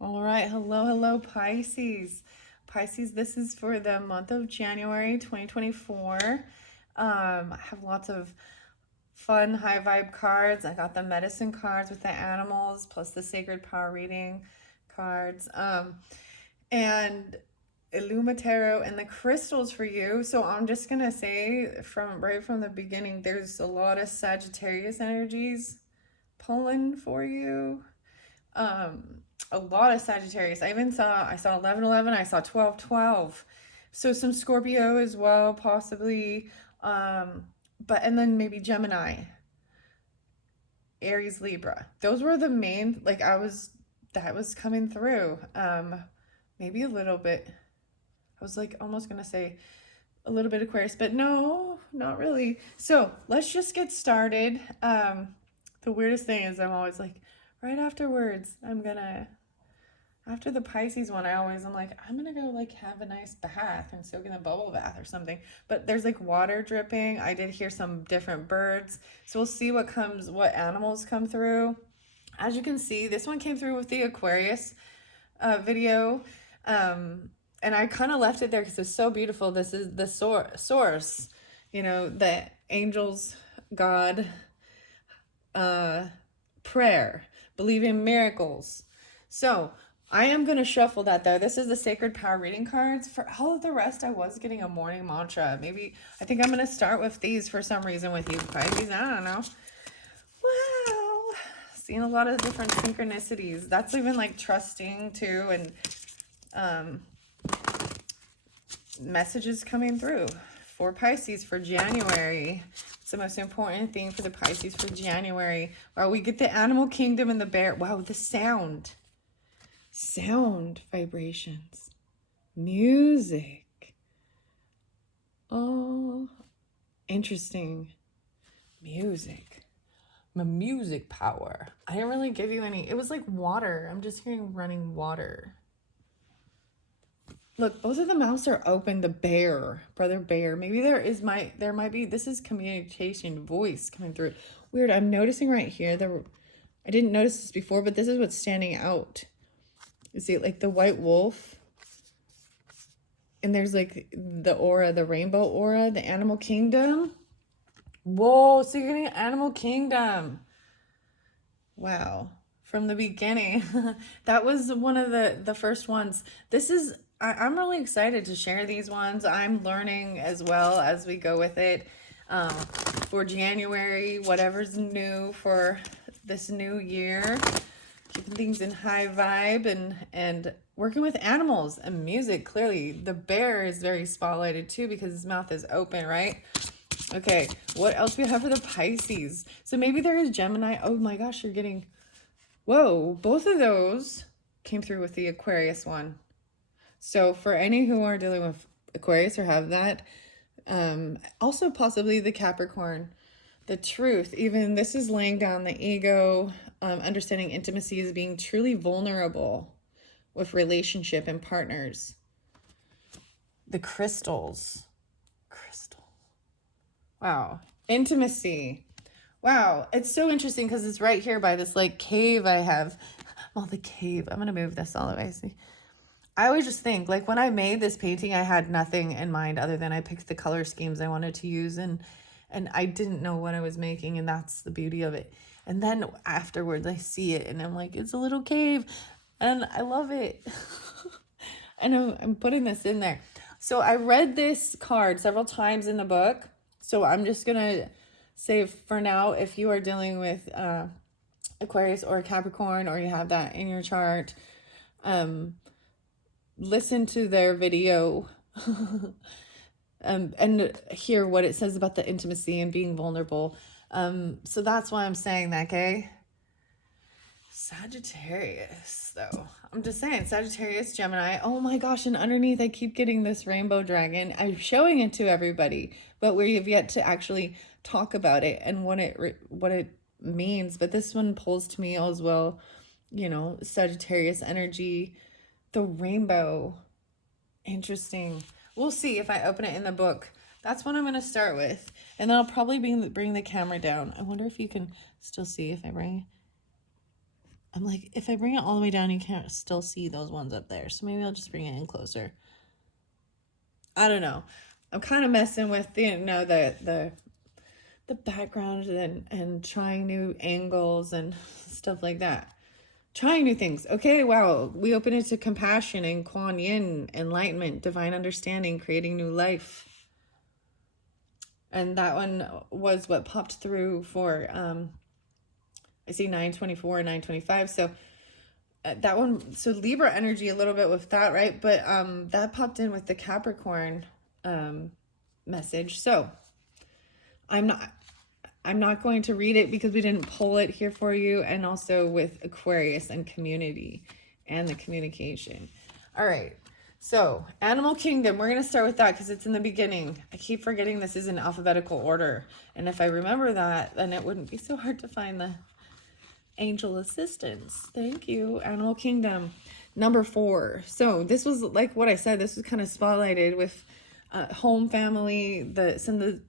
All right. Hello, Pisces. Pisces, this is for the month of January 2024. I have lots of fun high vibe cards. I got the medicine cards with the animals plus the sacred power reading cards. And Illumatero and the crystals for you. So I'm just gonna say from right from the beginning, there's a lot of Sagittarius energies pulling for you. A lot of Sagittarius. I saw 11:11. I saw 12:12. So some Scorpio as well, possibly. But and then maybe Gemini, Aries, Libra. Those were the main, like that was coming through. Maybe a little bit. I was like almost gonna say a little bit Aquarius, but no, not really. So let's just get started. The weirdest thing is I'm always like, right afterwards, after the Pisces one, I'm like, I'm gonna go like have a nice bath and soak in a bubble bath or something. But there's like water dripping. I did hear some different birds. So we'll see what animals come through. As you can see, this one came through with the Aquarius video. And I kind of left it there because it's so beautiful. This is the source, the angels, God, prayer, believe in miracles. So I am going to shuffle that though. This is the sacred power reading cards. For all of the rest, I was getting a morning mantra. I think I'm going to start with these for some reason with you, Pisces. I don't know. Wow. Seeing a lot of different synchronicities. That's even like trusting too, and messages coming through for Pisces for January. It's the most important thing for the Pisces for January. Wow, we get the animal kingdom and the bear. Wow, the sound vibrations, music. Oh, interesting. Music. My music power. I didn't really give you any. It was like water. I'm just hearing running water. Look, both of the mouths are open. The bear, brother bear. Maybe there might be, this is communication, voice coming through. Weird, I'm noticing right here, I didn't notice this before, but this is what's standing out. You see, like the white wolf. And there's like the aura, the rainbow aura, the animal kingdom. Whoa, so you're getting animal kingdom. Wow. From the beginning. That was one of the first ones. I'm really excited to share these ones. I'm learning as well as we go with it. For January, whatever's new for this new year, keeping things in high vibe and working with animals and music. Clearly, the bear is very spotlighted too because his mouth is open, right? Okay, what else we have for the Pisces? So maybe there is Gemini. Oh my gosh, you're getting... Whoa, both of those came through with the Aquarius one. So for any who are dealing with Aquarius or have that, also possibly the Capricorn, the truth, even this is laying down the ego, understanding intimacy as being truly vulnerable with relationship and partners. The crystals. Wow. Intimacy. Wow. It's so interesting because it's right here by this like cave I have. Oh, the cave. I'm going to move this all the way. See. I always just think, like, when I made this painting, I had nothing in mind other than I picked the color schemes I wanted to use, and I didn't know what I was making, and that's the beauty of it. And then afterwards, I see it, and I'm like, it's a little cave, and I love it. And I'm putting this in there. So I read this card several times in the book, so I'm just going to say for now, if you are dealing with Aquarius or Capricorn, or you have that in your chart, listen to their video and hear what it says about the intimacy and being vulnerable. So that's why I'm saying that, okay? Sagittarius, though. I'm just saying, Sagittarius, Gemini. Oh my gosh, and underneath I keep getting this rainbow dragon. I'm showing it to everybody, but we have yet to actually talk about it and what it means. But this one pulls to me as well, Sagittarius energy, the rainbow. Interesting. We'll see if I open it in the book. That's what I'm going to start with. And then I'll probably bring the camera down. I wonder if you can still see if I bring... I'm like, if I bring it all the way down, you can't still see those ones up there. So maybe I'll just bring it in closer. I don't know. I'm kind of messing with the background and trying new angles and stuff like that. Trying new things. Okay, wow. We open it to compassion and Kuan Yin, enlightenment, divine understanding, creating new life. And that one was what popped through for, I see 924 and 925. So that one, so Libra energy a little bit with that, right? But that popped in with the Capricorn message. So I'm not going to read it because we didn't pull it here for you, and also with Aquarius and community and the communication. All right. So Animal Kingdom, we're going to start with that because it's in the beginning. I keep forgetting this is in alphabetical order. And if I remember that, then it wouldn't be so hard to find the angel assistance. Thank you. Animal Kingdom. Number 4. So this was like what I said, this was kind of spotlighted with home, family,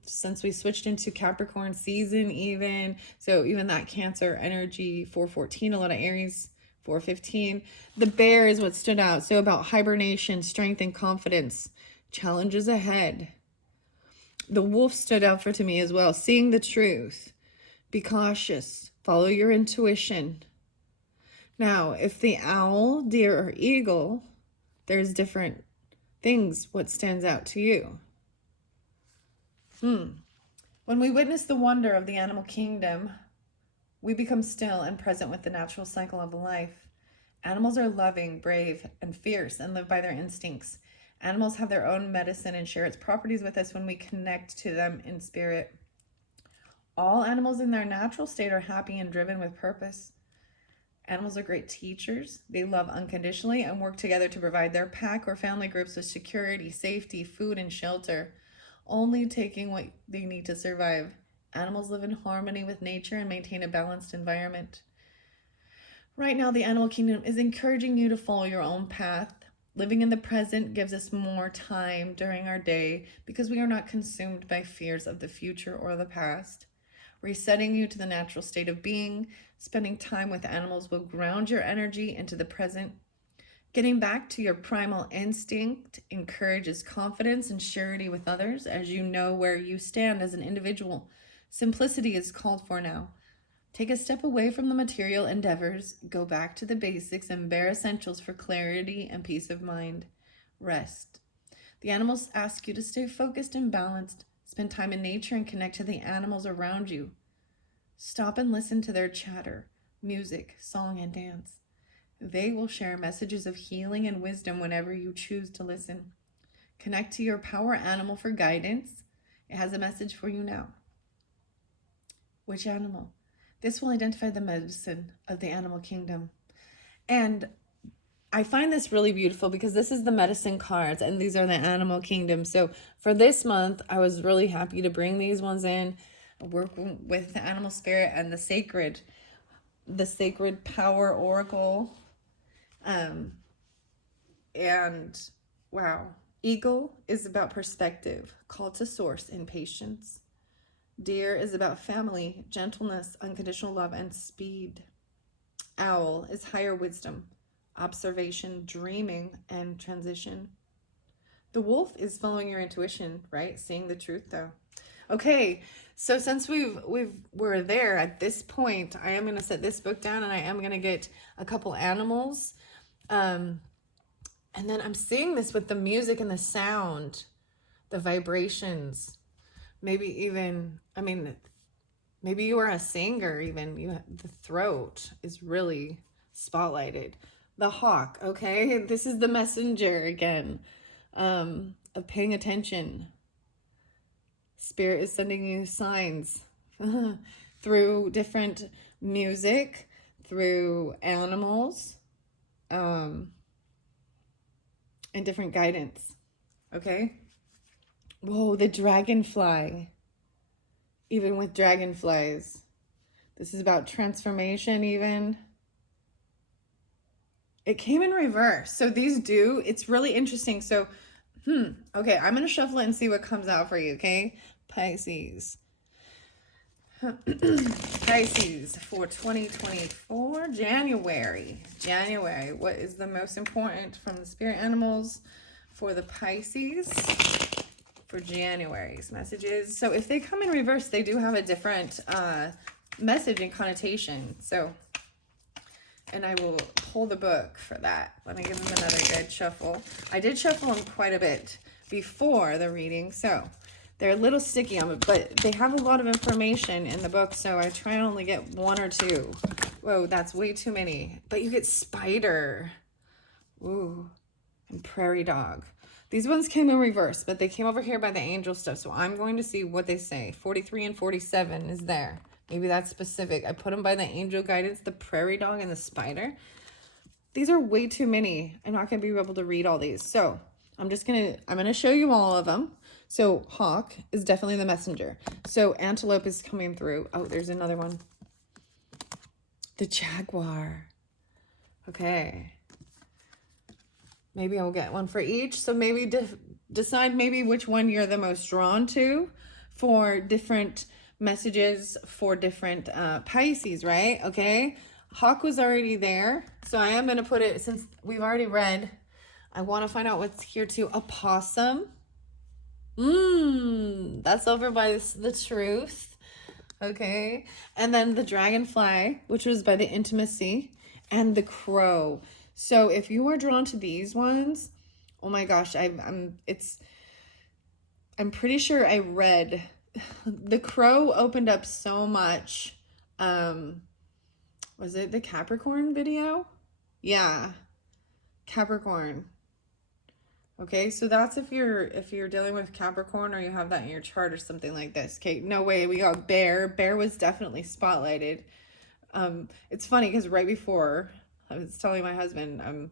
since we switched into Capricorn season even. So even that Cancer energy, 414, a lot of Aries, 415. The bear is what stood out. So about hibernation, strength, and confidence. Challenges ahead. The wolf stood out to me as well. Seeing the truth. Be cautious. Follow your intuition. Now, if the owl, deer, or eagle, there's different things. What stands out to you? When we witness the wonder of the animal kingdom, we become still and present with the natural cycle of life. Animals are loving, brave, and fierce and live by their instincts. Animals have their own medicine and share its properties with us when we connect to them in spirit. All animals in their natural state are happy and driven with purpose. Animals are great teachers. They love unconditionally and work together to provide their pack or family groups with security, safety, food, and shelter, only taking what they need to survive. Animals live in harmony with nature and maintain a balanced environment. Right now, the animal kingdom is encouraging you to follow your own path. Living in the present gives us more time during our day because we are not consumed by fears of the future or the past. Resetting you to the natural state of being, spending time with animals will ground your energy into the present. Getting back to your primal instinct encourages confidence and surety with others as you know where you stand as an individual. Simplicity is called for now. Take a step away from the material endeavors, go back to the basics and bare essentials for clarity and peace of mind. Rest. The animals ask you to stay focused and balanced. Spend time in nature and connect to the animals around you. Stop and listen to their chatter, music, song, and dance. They will share messages of healing and wisdom whenever you choose to listen. Connect to your power animal for guidance. It has a message for you now. Which animal? This will identify the medicine of the animal kingdom. And I find this really beautiful because this is the medicine cards and these are the animal kingdom. So for this month, I was really happy to bring these ones in, work with the animal spirit and the sacred power oracle. And wow, eagle is about perspective, call to source and patience. Deer is about family, gentleness, unconditional love, and speed. Owl is higher wisdom, observation, dreaming, and transition. The wolf is following your intuition, right? Seeing the truth though. Okay, so since we're there at this point, I am going to set this book down and I am going to get a couple animals. And then I'm seeing this with the music and the sound, the vibrations, maybe even, maybe you are a singer even, the throat is really spotlighted. The hawk, okay? This is the messenger again, of paying attention. Spirit is sending you signs through different music, through animals, and different guidance, okay? Whoa, the dragonfly. Even with dragonflies. This is about transformation even. It came in reverse. So these it's really interesting. So, okay, I'm going to shuffle it and see what comes out for you, okay? Pisces. Pisces for 2024, January. January, what is the most important from the spirit animals for the Pisces for January's messages? So if they come in reverse, they do have a different message and connotation. So, and I will pull the book for that. Let me give them another good shuffle. I did shuffle them quite a bit before the reading, so they're a little sticky on it, but they have a lot of information in the book, so I try and only get one or two. Whoa, that's way too many. But you get spider. Ooh, and prairie dog. These ones came in reverse, but they came over here by the angel stuff, so I'm going to see what they say. 43 and 47 is there. Maybe that's specific. I put them by the angel guidance, the prairie dog, and the spider. These are way too many. I'm not going to be able to read all these, so I'm going to show you all of them. So hawk is definitely the messenger. So antelope is coming through. Oh, there's another one. The jaguar. Okay. Maybe I'll get one for each. So maybe decide maybe which one you're the most drawn to for different messages for different Pisces, right? Okay. Hawk was already there. So I am going to put it, since we've already read, I want to find out what's here too. Opossum. That's over by the truth. Okay. And then the dragonfly, which was by the intimacy, and the crow. So if you are drawn to these ones, oh my gosh, I'm pretty sure I read the crow opened up so much. Was it the Capricorn video? Yeah. Capricorn. Okay, so that's if you're dealing with Capricorn or you have that in your chart or something like this. Okay, no way, we got bear. Bear was definitely spotlighted. It's funny because right before I was telling my husband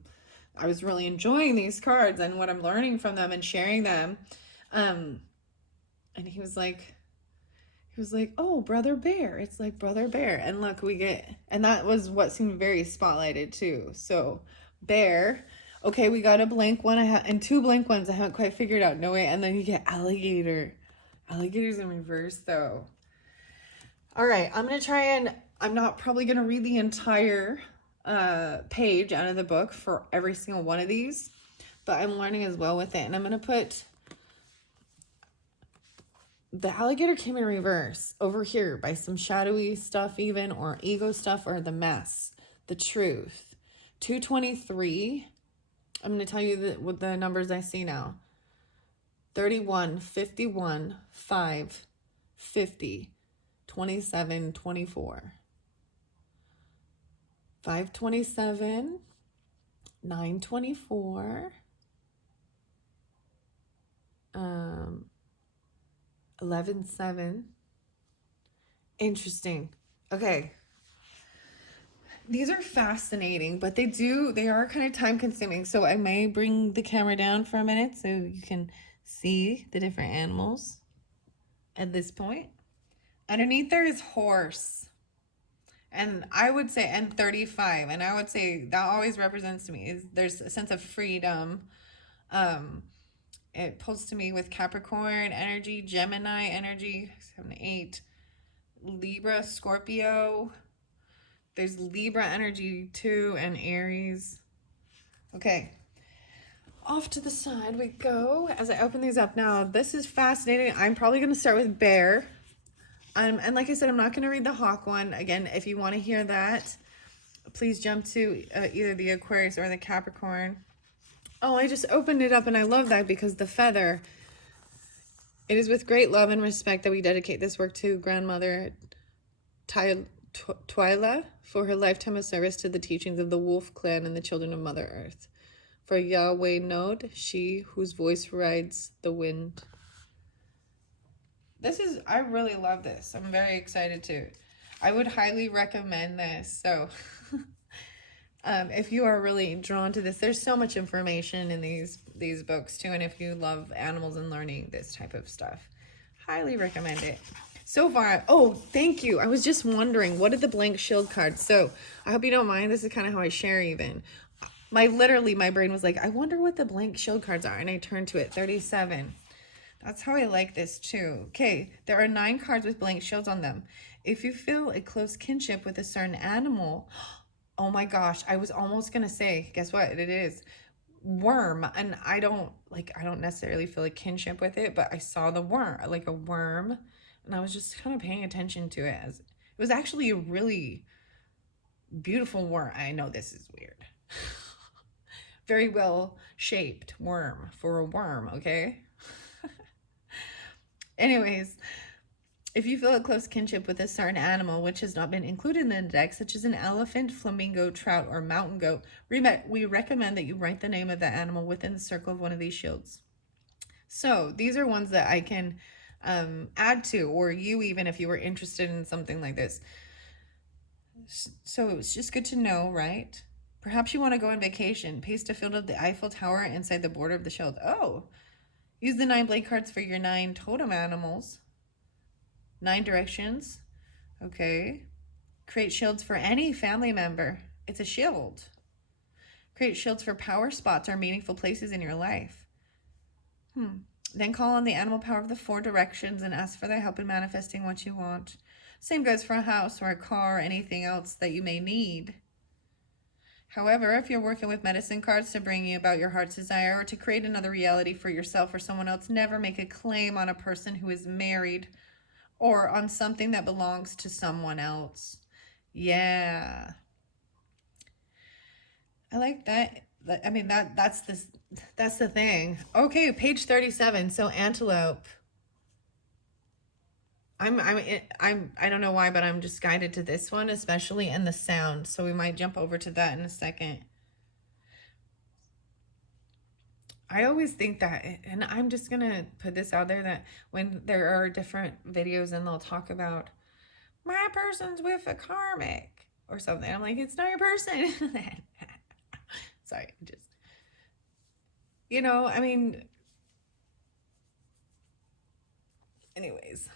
I was really enjoying these cards and what I'm learning from them and sharing them. And he was like, oh, brother bear. It's like brother bear. And look, and that was what seemed very spotlighted too. So bear. Okay, we got a blank one. And two blank ones I haven't quite figured out. No way. And then you get alligator. Alligator's in reverse though. All right, I'm going to try and, I'm not probably going to read the entire page out of the book for every single one of these, but I'm learning as well with it. And I'm going to put, the alligator came in reverse over here by some shadowy stuff even, or ego stuff, or the mess, the truth. 223. I'm going to tell you what the numbers I see now. 31, 51, 5, 50, 27, 24. 527, 924, 11:7. Interesting. Okay. These are fascinating, but they are kind of time consuming. So I may bring the camera down for a minute so you can see the different animals at this point. Underneath there is horse. And I would say, and 35. And I would say that always represents to me is there's a sense of freedom. It pulls to me with Capricorn energy, Gemini energy, 7, 8, Libra, Scorpio. There's Libra energy too, and Aries. Okay. Off to the side we go. As I open these up now, this is fascinating. I'm probably going to start with bear. And like I said, I'm not going to read the hawk one. Again, if you want to hear that, please jump to either the Aquarius or the Capricorn. Oh, I just opened it up and I love that because the feather. It is with great love and respect that we dedicate this work to grandmother Twyla for her lifetime of service to the teachings of the Wolf Clan and the children of Mother Earth. For Yahweh Nod, she whose voice rides the wind. I really love this. I'm very excited too. I would highly recommend this. So if you are really drawn to this, there's so much information in these books too. And if you love animals and learning this type of stuff, highly recommend it. So far, oh, thank you. I was just wondering, what are the blank shield cards? So I hope you don't mind. This is kind of how I share even. My brain was like, I wonder what the blank shield cards are. And I turned to it, 37. That's how I like this too. Okay, there are 9 cards with blank shields on them. If you feel a close kinship with a certain animal, oh my gosh, I was almost gonna say, guess what? It is worm, and I don't necessarily feel a kinship with it, but I saw the worm, like a worm, and I was just kind of paying attention to it as it was actually a really beautiful worm. I know this is weird. Very well shaped worm for a worm, okay? Anyways, if you feel a close kinship with a certain animal which has not been included in the deck, such as an elephant, flamingo, trout, or mountain goat, we recommend that you write the name of that animal within the circle of one of these shields. So these are ones that I can add to, or you even if you were interested in something like this. So it's just good to know, right? Perhaps you want to go on vacation. Paste a field of the Eiffel Tower inside the border of the shield. Oh, use the 9 blade cards for your 9 totem animals. 9 directions. Okay. Create shields for any family member. It's a shield. Create shields for power spots or meaningful places in your life. Then call on the animal power of the 4 directions and ask for their help in manifesting what you want. Same goes for a house or a car or anything else that you may need. However, if you're working with medicine cards to bring you about your heart's desire or to create another reality for yourself or someone else, never make a claim on a person who is married or on something that belongs to someone else. Yeah. I like that. I mean, that's the thing. Okay, page 37. So antelope. I don't know why, but I'm just guided to this one, especially in the sound. So we might jump over to that in a second. I always think that, and I'm just gonna put this out there, that when there are different videos and they'll talk about my person's with a karmic or something, I'm like, it's not your person. Sorry, just, I mean, anyways.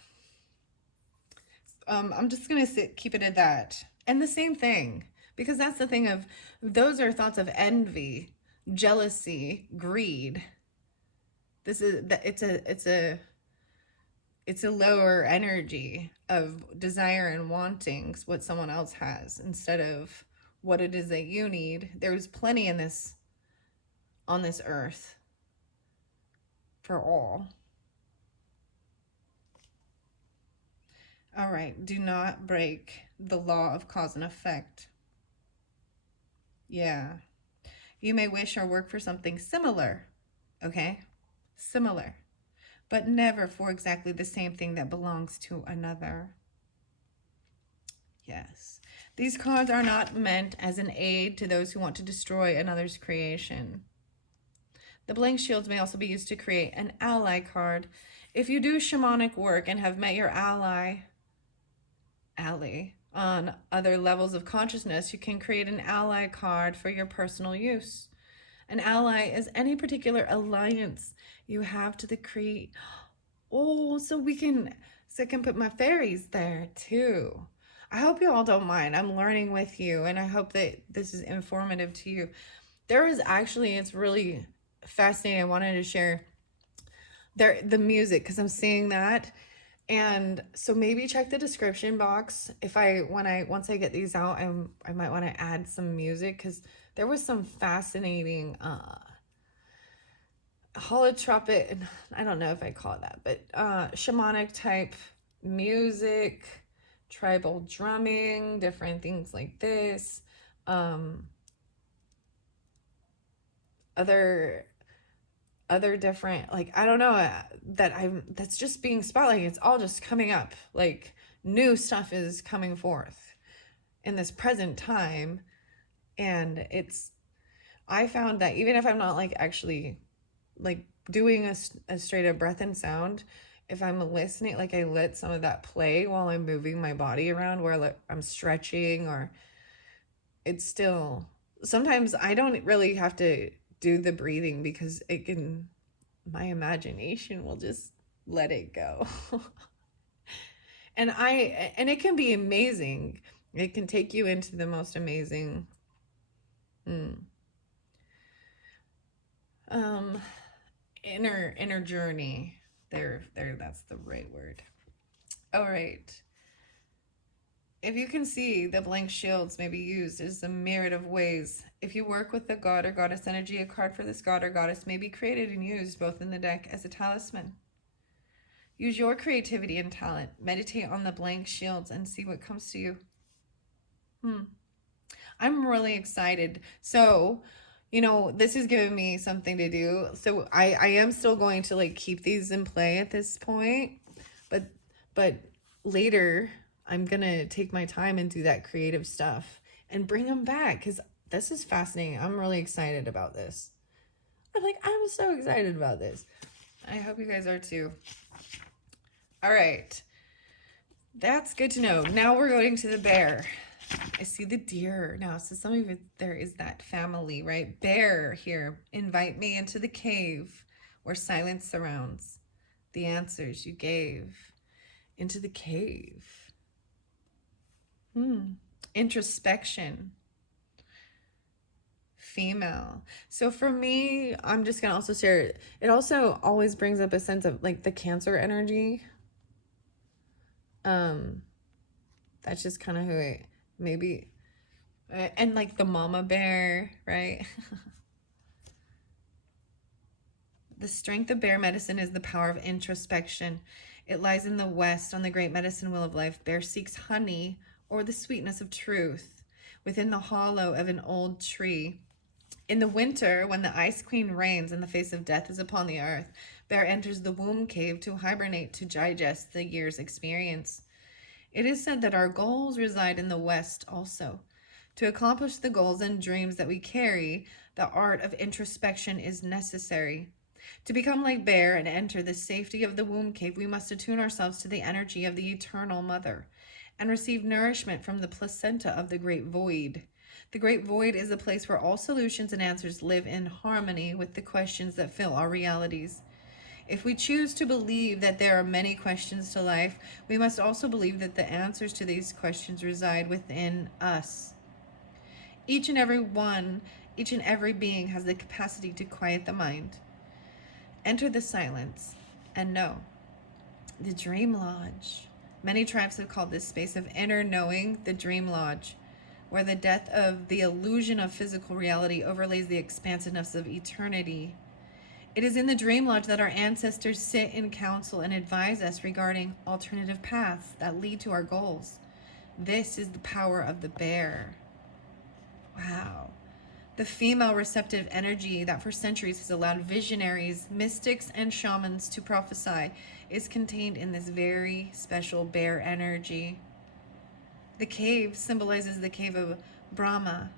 I'm just gonna keep it at that. And the same thing, because that's the thing of those are thoughts of envy, jealousy, greed. It's a lower energy of desire and wanting what someone else has instead of what it is that you need. There's plenty in this on this earth for all. All right, do not break the law of cause and effect. Yeah. You may wish or work for something similar, okay? Similar, but never for exactly the same thing that belongs to another. Yes. These cards are not meant as an aid to those who want to destroy another's creation. The blank shields may also be used to create an ally card. If you do shamanic work and have met your ally on other levels of consciousness, you can create an ally card for your personal use. An ally is any particular alliance you have to the create. Oh, so I can put my fairies there too. I hope you all don't mind. I'm learning with you, and I hope that this is informative to you. It's really fascinating. I wanted to share the music because I'm seeing that. And so maybe check the description box once I get these out, I might want to add some music because there was some fascinating holotropic, I don't know if I call it that, but shamanic type music, tribal drumming, different things like this. Other different, like, I don't know, that's just being spotlighted. It's all just coming up, like new stuff is coming forth in this present time. And I found that even if I'm not like actually like doing a straight up breath and sound, if I'm listening, like I let some of that play while I'm moving my body around, where I'm stretching, or it's still, sometimes I don't really have to do the breathing because my imagination will just let it go. and it can be amazing. It can take you into the most amazing inner journey. There, that's the right word. All right. If you can see, the blank shields may be used as a myriad of ways. If you work with the god or goddess energy, a card for this god or goddess may be created and used both in the deck as a talisman. Use your creativity and talent. Meditate on the blank shields and see what comes to you. I'm really excited. So, this is giving me something to do. So I am still going to like keep these in play at this point, but later I'm gonna take my time and do that creative stuff and bring them back because this is fascinating. I'm really excited about this. I'm so excited about this. I hope you guys are too. All right. That's good to know. Now we're going to the bear. I see the deer now. So some of it, there is that family, right? Bear here. Invite me into the cave where silence surrounds the answers you gave. Into the cave. Introspection. Female. So for me, I'm just going to also share, it also always brings up a sense of like the Cancer energy. That's just kind of who it maybe, and like the mama bear, right? The strength of bear medicine is the power of introspection. It lies in the west on the great medicine wheel of life. Bear seeks honey or the sweetness of truth within the hollow of an old tree. In the winter, when the ice queen reigns and the face of death is upon the earth, bear enters the womb cave to hibernate, to digest the year's experience. It is said that our goals reside in the West also. To accomplish the goals and dreams that we carry, the art of introspection is necessary. To become like bear and enter the safety of the womb cave, we must attune ourselves to the energy of the eternal mother and receive nourishment from the placenta of the great void. The great void is a place where all solutions and answers live in harmony with the questions that fill our realities. If we choose to believe that there are many questions to life, we must also believe that the answers to these questions reside within us. Each and every being has the capacity to quiet the mind. Enter the silence and know. The Dream Lodge. Many tribes have called this space of inner knowing the Dream Lodge, where the death of the illusion of physical reality overlays the expansiveness of eternity. It is in the Dream Lodge that our ancestors sit in council and advise us regarding alternative paths that lead to our goals. This is the power of the bear. Wow. The female receptive energy that for centuries has allowed visionaries, mystics, and shamans to prophesy is contained in this very special bear energy. The cave symbolizes the cave of Brahma.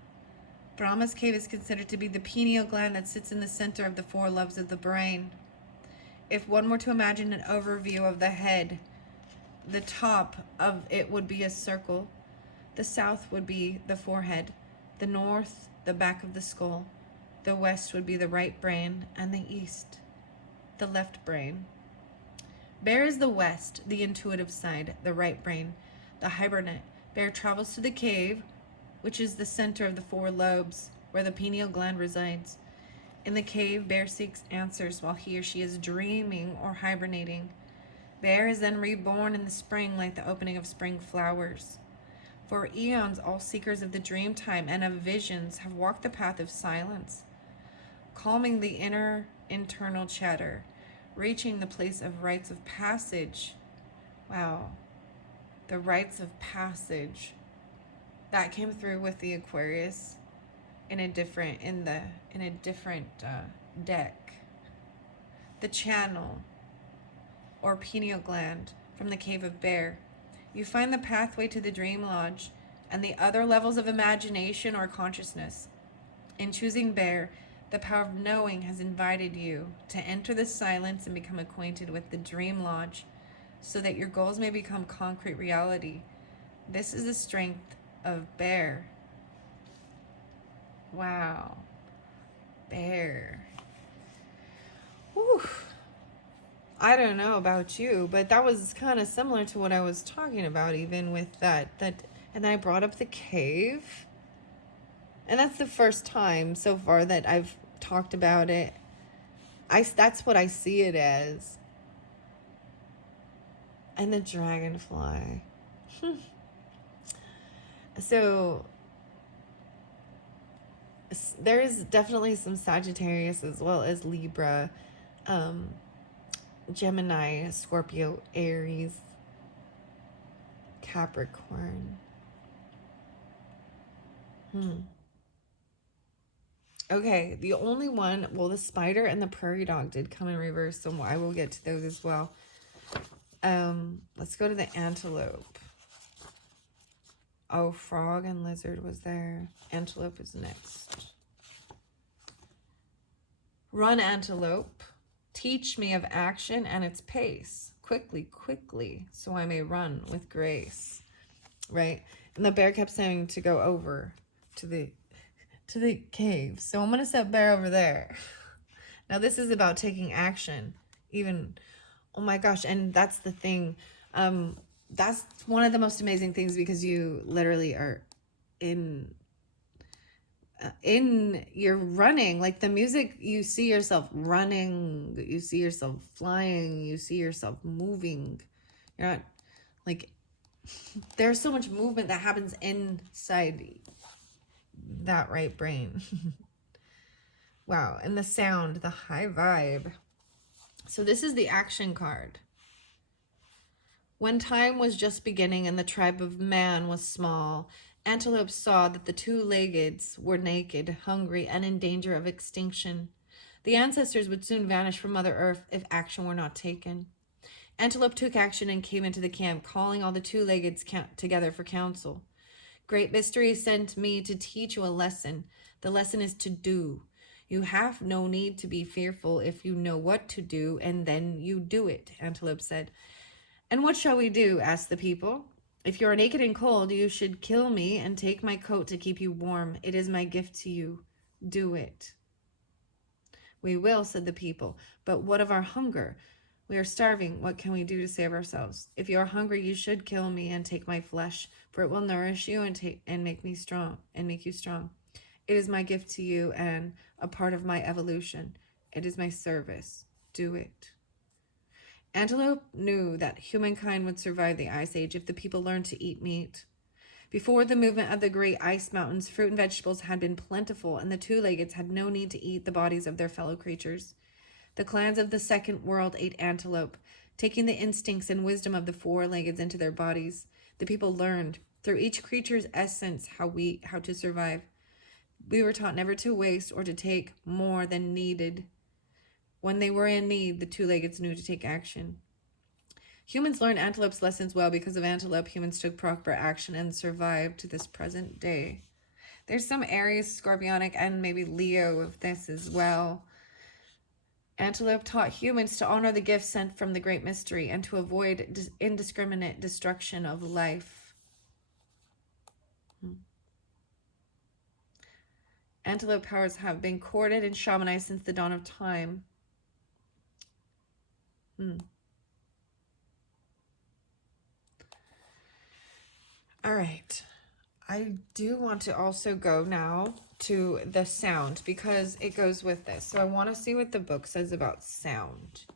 Brahma's cave is considered to be the pineal gland that sits in the center of the four lobes of the brain. If one were to imagine an overview of the head, the top of it would be a circle. The south would be the forehead. The north, the back of the skull. The west would be the right brain, and the east, the left brain. Bear is the west, the intuitive side, the right brain, the hibernate. Bear travels to the cave, which is the center of the four lobes, where the pineal gland resides. In the cave, bear seeks answers while he or she is dreaming or hibernating. Bear is then reborn in the spring like the opening of spring flowers. For eons, all seekers of the dream time and of visions have walked the path of silence, calming the inner internal chatter, reaching the place of rites of passage. Wow, the rites of passage. That came through with the Aquarius in a different deck. The channel or pineal gland from the cave of bear. You find the pathway to the Dream Lodge and the other levels of imagination or consciousness. In choosing bear, the power of knowing has invited you to enter the silence and become acquainted with the Dream Lodge so that your goals may become concrete reality. This is the strength of bear. Wow. Bear. Whew. I don't know about you, but that was kind of similar to what I was talking about, even with that and I brought up the cave. And that's the first time so far that I've talked about it. That's what I see it as. And the dragonfly. So there's definitely some Sagittarius as well as Libra, Gemini, Scorpio, Aries, Capricorn. Okay, the only one, well, the spider and the prairie dog did come in reverse, so I will get to those as well. Let's go to the antelope. Oh, frog and lizard was there. Antelope is next. Run, antelope. Teach me of action and its pace. Quickly, quickly, so I may run with grace. Right? And the bear kept saying to go over to the cave. So I'm going to set bear over there. Now this is about taking action. Even, oh my gosh, and that's the thing. That's one of the most amazing things, because you literally are in you're running. Like the music, you see yourself running, you see yourself flying, you see yourself moving. You're not like, there's so much movement that happens inside that right brain. Wow. And the sound, the high vibe. So this is the action card. When time was just beginning and the tribe of man was small, Antelope saw that the two-leggeds were naked, hungry, and in danger of extinction. The ancestors would soon vanish from Mother Earth if action were not taken. Antelope took action and came into the camp, calling all the two-leggeds together for counsel. Great Mystery sent me to teach you a lesson. The lesson is to do. You have no need to be fearful if you know what to do, and then you do it, Antelope said. And what shall we do? Asked the people. If you are naked and cold, you should kill me and take my coat to keep you warm. It is my gift to you. Do it. We will, said the people. But what of our hunger? We are starving. What can we do to save ourselves? If you are hungry, you should kill me and take my flesh, for it will nourish you and make me strong and make you strong. It is my gift to you and a part of my evolution. It is my service. Do it. Antelope knew that humankind would survive the Ice Age if the people learned to eat meat. Before the movement of the great ice mountains, fruit and vegetables had been plentiful, and the two-leggeds had no need to eat the bodies of their fellow creatures. The clans of the second world ate antelope, taking the instincts and wisdom of the four-leggeds into their bodies. The people learned, through each creature's essence, how to survive. We were taught never to waste or to take more than needed. When they were in need, the two-leggeds knew to take action. Humans learned antelope's lessons well. Because of antelope, humans took proper action and survived to this present day. There's some Aries, Scorpionic, and maybe Leo of this as well. Antelope taught humans to honor the gifts sent from the Great Mystery and to avoid indiscriminate destruction of life. Antelope powers have been courted and shamanized since the dawn of time. All right. I do want to also go now to the sound, because it goes with this. So I want to see what the book says about sound.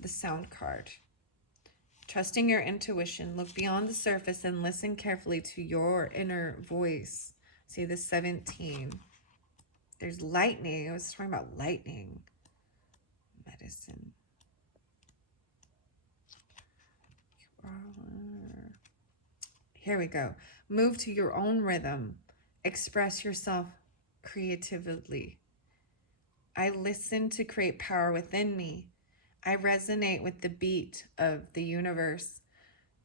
The sound card. Trusting your intuition. Look beyond the surface and listen carefully to your inner voice. See the 17. There's lightning. I was talking about lightning. Medicine. Here we go. Move to your own rhythm. Express yourself creatively. I listen to create power within me. I resonate with the beat of the universe.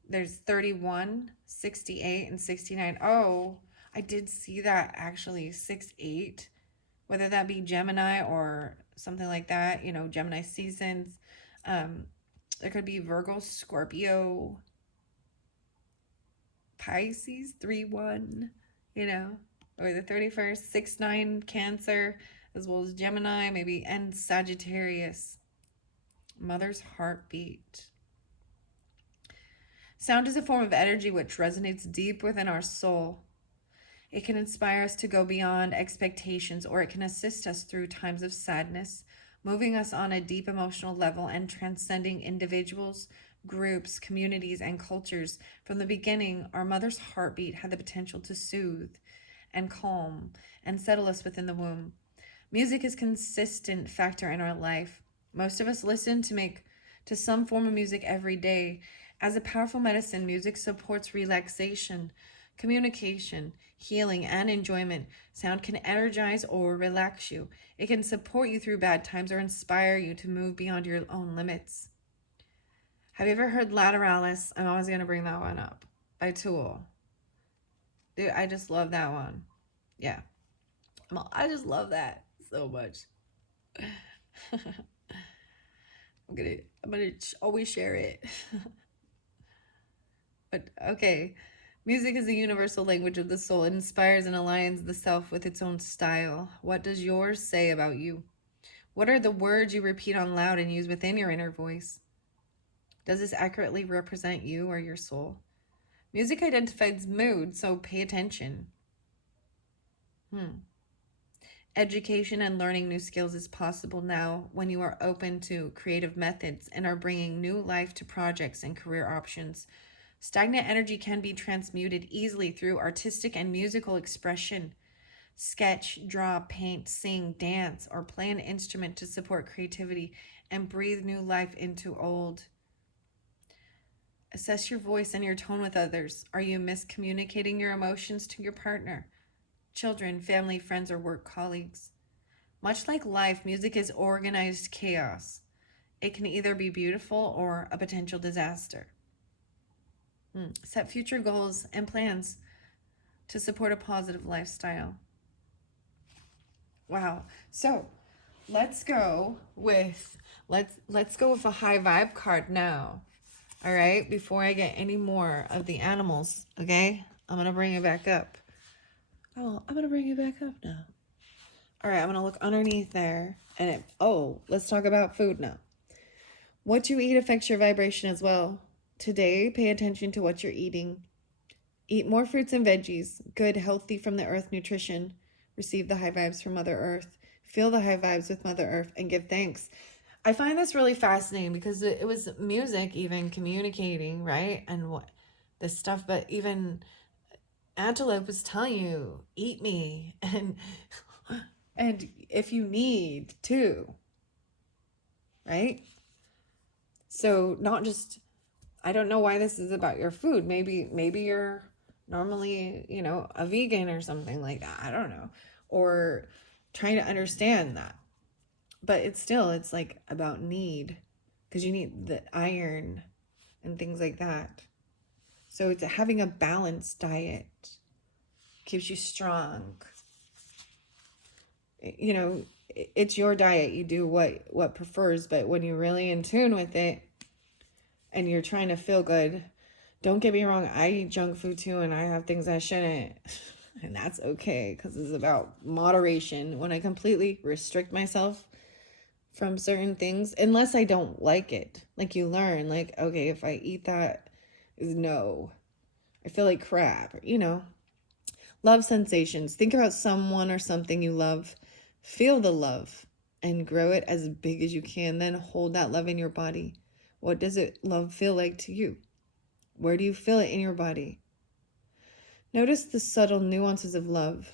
There's 31, 68, and 69. Oh, I did see that actually, 6-8. Whether that be Gemini or something like that, Gemini seasons. There could be Virgo, Scorpio, Pisces, 3-1, or the 31st, 6-9, Cancer, as well as Gemini, maybe, and Sagittarius. Mother's heartbeat. Sound is a form of energy which resonates deep within our soul. It can inspire us to go beyond expectations, or it can assist us through times of sadness, moving us on a deep emotional level and transcending individuals, groups, communities, and cultures. From the beginning, our mother's heartbeat had the potential to soothe and calm and settle us within the womb. Music is a consistent factor in our life. Most of us listen to some form of music every day. As a powerful medicine, music supports relaxation, communication, healing, and enjoyment. Sound can energize or relax you. It can support you through bad times or inspire you to move beyond your own limits. Have you ever heard Lateralis? I'm always going to bring that one up, by Tool. Dude, I just love that one. Yeah. I just love that so much. I'm gonna always share it. But okay. Music is a universal language of the soul. It inspires and aligns the self with its own style. What does yours say about you? What are the words you repeat on loud and use within your inner voice? Does this accurately represent you or your soul? Music identifies mood, so pay attention. Education and learning new skills is possible now when you are open to creative methods and are bringing new life to projects and career options. Stagnant energy can be transmuted easily through artistic and musical expression. Sketch, draw, paint, sing, dance, or play an instrument to support creativity and breathe new life into old. Assess your voice and your tone with others. Are you miscommunicating your emotions to your partner, children, family, friends, or work colleagues? Much like life, music is organized chaos. It can either be beautiful or a potential disaster. Set future goals and plans to support a positive lifestyle. Wow. So let's go with a high vibe card now. All right, before I get any more of the animals, okay? I'm going to bring it back up. Oh, I'm going to bring it back up now. All right, I'm going to look underneath there. And let's talk about food now. What you eat affects your vibration as well. Today, pay attention to what you're eating. Eat more fruits and veggies, good, healthy from the earth nutrition. Receive the high vibes from Mother Earth. Feel the high vibes with Mother Earth and give thanks. I find this really fascinating because it was music even communicating, right? And what this stuff, but even Antelope was telling you, eat me, and if you need to, right? So not just, I don't know why this is about your food. Maybe you're normally, a vegan or something like that. I don't know. Or trying to understand that. But it's like about need, because you need the iron and things like that. So it's having a balanced diet keeps you strong. It's your diet. You do what prefers, but when you're really in tune with it and you're trying to feel good, don't get me wrong, I eat junk food too, and I have things I shouldn't. And that's okay, because it's about moderation. When I completely restrict myself from certain things, unless I don't like it. Like you learn, okay, if I eat that, no. I feel like crap, Love sensations. Think about someone or something you love. Feel the love and grow it as big as you can. Then hold that love in your body. What does love feel like to you? Where do you feel it in your body? Notice the subtle nuances of love.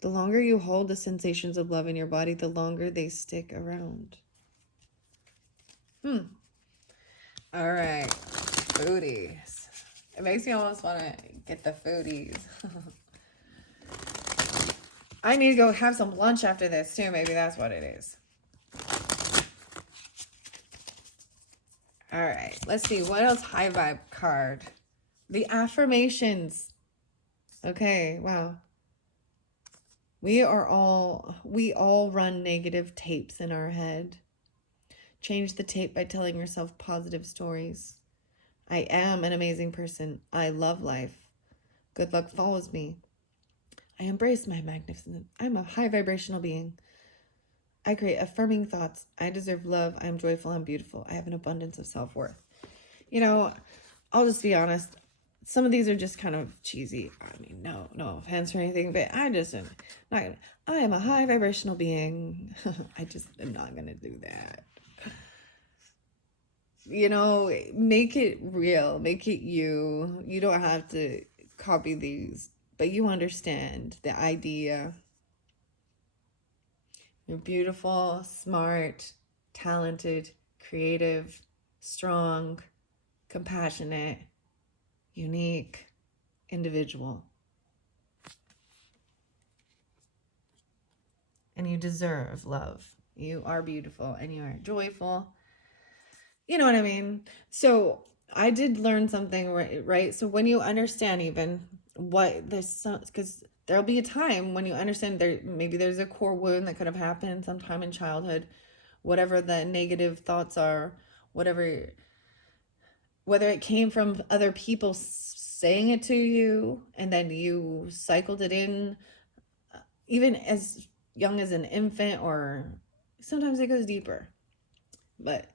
The longer you hold the sensations of love in your body, the longer they stick around. All right. Foodies. It makes me almost want to get the foodies. I need to go have some lunch after this too. Maybe that's what it is. All right. Let's see. What else? High vibe card. The affirmations. Okay. Wow. We all run negative tapes in our head. Change the tape by telling yourself positive stories. I am an amazing person. I love life. Good luck follows me. I embrace my magnificence. I'm a high vibrational being. I create affirming thoughts. I deserve love. I'm joyful. I'm beautiful. I have an abundance of self-worth. I'll just be honest. Some of these are just kind of cheesy. I mean, no offense or anything, but I am a high vibrational being. I just am not going to do that. you know, make it real, make it you. You don't have to copy these, but you understand the idea. You're beautiful, smart, talented, creative, strong, compassionate, unique individual. And you deserve love. You are beautiful and you are joyful. You know what I mean? So I did learn something, right? So when you understand even what this, because there'll be a time when you understand maybe there's a core wound that could have happened sometime in childhood, whatever the negative thoughts are, whatever, whether it came from other people saying it to you and then you cycled it in, even as young as an infant, or sometimes it goes deeper. But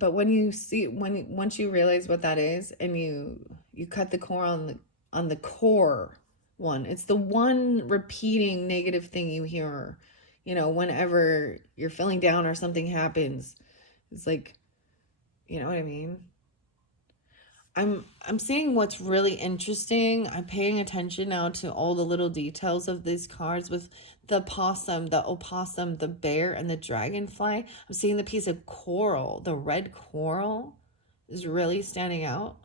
when you see, once you realize what that is, and you cut the core on the core one, it's the one repeating negative thing you hear, you know, whenever you're feeling down or something happens. It's like, you know what I mean? I'm seeing what's really interesting. I'm paying attention now to all the little details of these cards with the possum, the opossum, the bear, and the dragonfly. I'm seeing the piece of coral, the red coral is really standing out.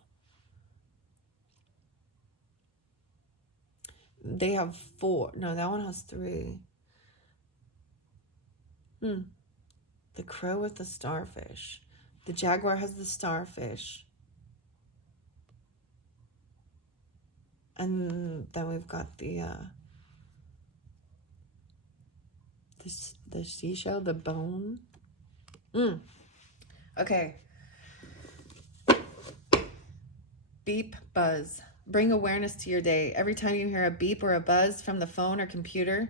They have 4. No, that one has 3. The crow with the starfish. The jaguar has the starfish. And then we've got the seashell, the bone. Okay. Beep, buzz. Bring awareness to your day. Every time you hear a beep or a buzz from the phone or computer,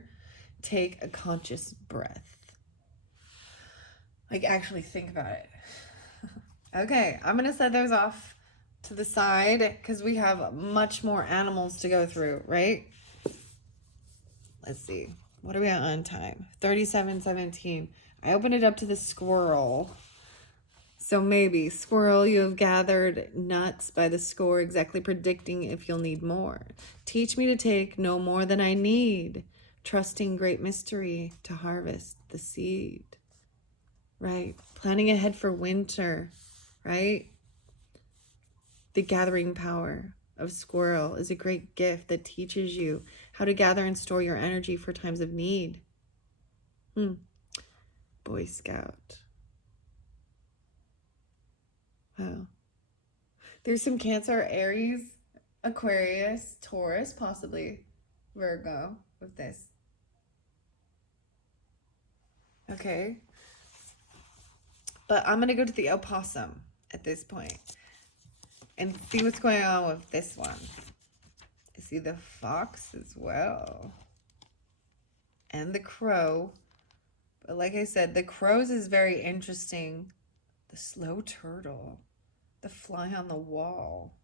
take a conscious breath. Like, actually think about it. Okay, I'm going to set those off to the side because we have much more animals to go through, right? Let's see. What are we at on time? 37:17. I opened it up to the squirrel. So maybe, squirrel, you have gathered nuts by the score, exactly predicting if you'll need more. Teach me to take no more than I need, trusting great mystery to harvest the seed. Right? Planning ahead for winter, right? The gathering power of squirrel is a great gift that teaches you how to gather and store your energy for times of need. Boy Scout. Wow. There's some Cancer, Aries, Aquarius, Taurus, possibly Virgo with this. Okay. But I'm going to go to the opossum at this point and see what's going on with this one. I see the fox as well. And the crow. But like I said, the crows is very interesting. The slow turtle. The fly on the wall.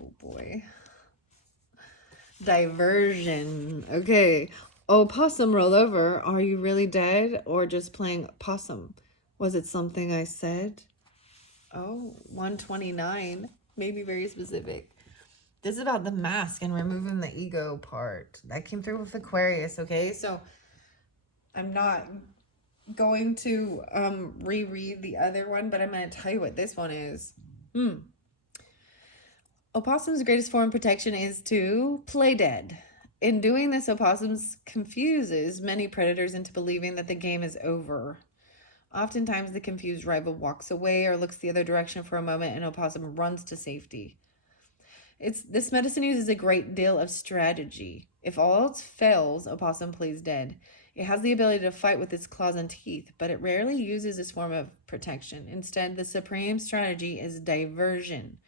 Oh boy. Diversion. Okay. Oh, possum, roll over. Are you really dead or just playing possum? Was it something I said? Oh, 129. Maybe very specific. This is about the mask and removing the ego part. That came through with Aquarius, okay? So I'm not going to reread the other one, but I'm going to tell you what this one is. Opossum's greatest form of protection is to play dead. In doing this, opossums confuses many predators into believing that the game is over. Oftentimes, the confused rival walks away or looks the other direction for a moment, and opossum runs to safety. This medicine uses a great deal of strategy. If all else fails, opossum plays dead. It has the ability to fight with its claws and teeth, but it rarely uses this form of protection. Instead, the supreme strategy is diversion.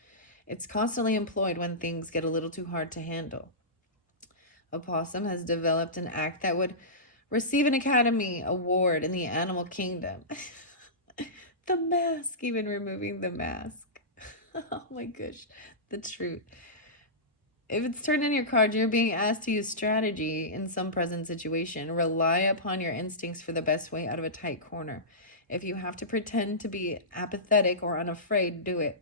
It's constantly employed when things get a little too hard to handle. Opossum has developed an act that would receive an Academy Award in the animal kingdom. The mask, even removing the mask. Oh my gosh, the truth. If it's turned in your card, you're being asked to use strategy in some present situation. Rely upon your instincts for the best way out of a tight corner. If you have to pretend to be apathetic or unafraid, do it.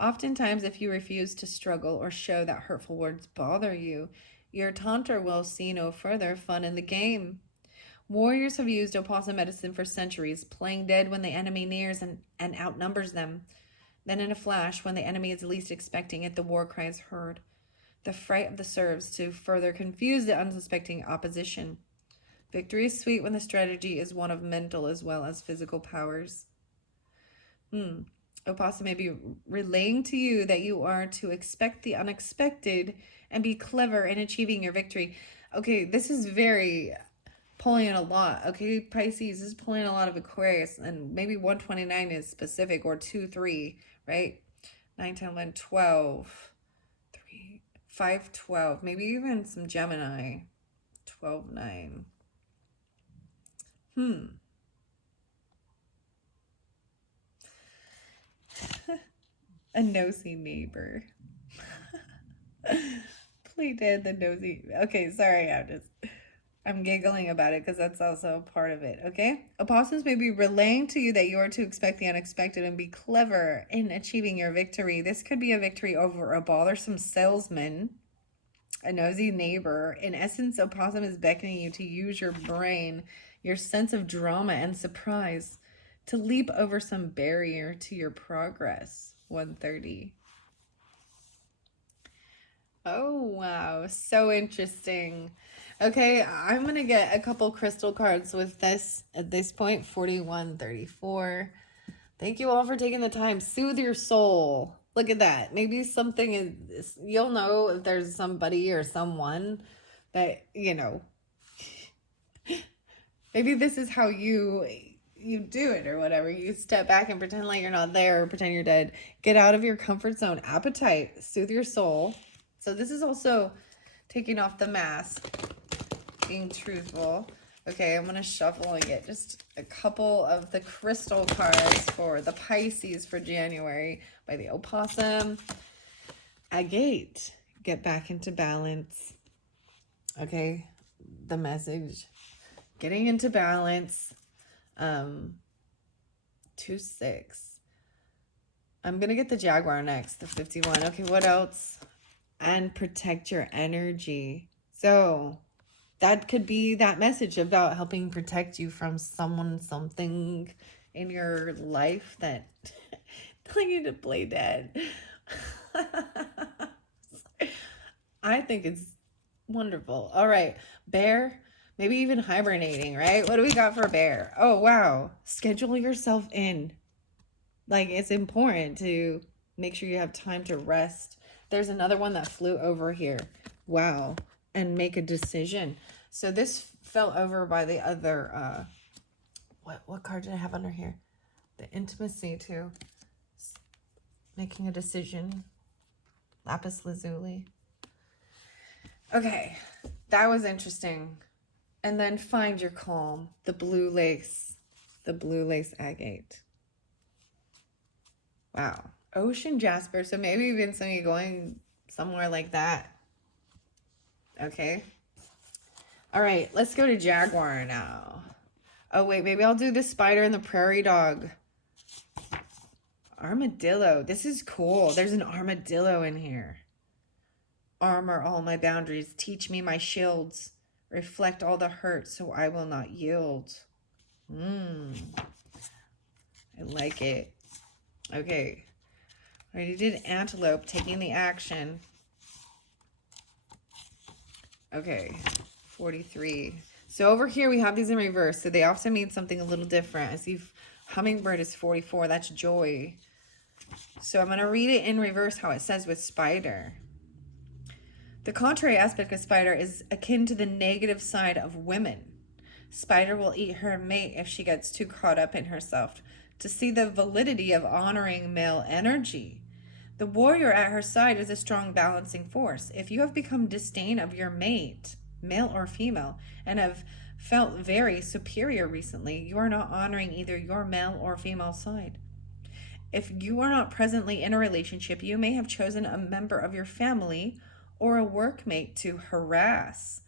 Oftentimes, if you refuse to struggle or show that hurtful words bother you, your taunter will see no further fun in the game. Warriors have used opossum medicine for centuries, playing dead when the enemy nears and outnumbers them. Then in a flash, when the enemy is least expecting it, the war cry is heard. The fright of the serves to further confuse the unsuspecting opposition. Victory is sweet when the strategy is one of mental as well as physical powers. Opossum may be relaying to you that you are to expect the unexpected and be clever in achieving your victory. Okay, this is very pulling in a lot. Okay, Pisces is pulling a lot of Aquarius, and maybe 129 is specific, or 2, 3, right? 9, 10, 11, 12, 3, 5, 12, maybe even some Gemini. 12, 9. A nosy neighbor. Play dead the nosy. Okay, sorry, I'm giggling about it because that's also part of it, okay? Opossums may be relaying to you that you are to expect the unexpected and be clever in achieving your victory. This could be a victory over a bothersome salesman, a nosy neighbor. In essence, opossum is beckoning you to use your brain, your sense of drama and surprise, to leap over some barrier to your progress. 130. Oh, wow. So interesting. Okay, I'm going to get a couple crystal cards with this at this point. 41, 34. Thank you all for taking the time. Soothe your soul. Look at that. Maybe something is, you'll know if there's somebody or someone that, maybe this is how you do it or whatever. You step back and pretend like you're not there, or pretend you're dead. Get out of your comfort zone. Appetite. Soothe your soul. So this is also taking off the mask, being truthful. Okay, I'm going to shuffle and get just a couple of the crystal cards for the Pisces for January by the opossum. Agate. Get back into balance. Okay, the message. Getting into balance. 2, 6. I'm going to get the Jaguar next, the 51. Okay, what else? And protect your energy. So that could be that message about helping protect you from someone, something in your life that telling you to play dead. I think it's wonderful. All right, bear, maybe even hibernating, right? What do we got for bear? Oh, wow. Schedule yourself in. Like, it's important to make sure you have time to rest. There's another one that flew over here. Wow. And make a decision. So this fell over by the other, what card did I have under here? The intimacy too. Making a decision. Lapis lazuli. Okay. That was interesting. And then find your calm. The blue lace. The blue lace agate. Wow. Ocean jasper. So maybe even somebody going somewhere like that. Okay. All right. Let's go to Jaguar now. Oh, wait. Maybe I'll do the spider and the prairie dog. Armadillo. This is cool. There's an armadillo in here. Armor all my boundaries. Teach me my shields. Reflect all the hurt so I will not yield. I like it. Okay. I already did antelope, taking the action. Okay, 43. So over here we have these in reverse. So they often mean something a little different. I see hummingbird is 44. That's joy. So I'm going to read it in reverse how it says with spider. The contrary aspect of spider is akin to the negative side of women. Spider will eat her mate if she gets too caught up in herself. To see the validity of honoring male energy. The warrior at her side is a strong balancing force. If you have become disdain of your mate, male or female, and have felt very superior recently, you are not honoring either your male or female side. If you are not presently in a relationship, you may have chosen a member of your family or a workmate to harass.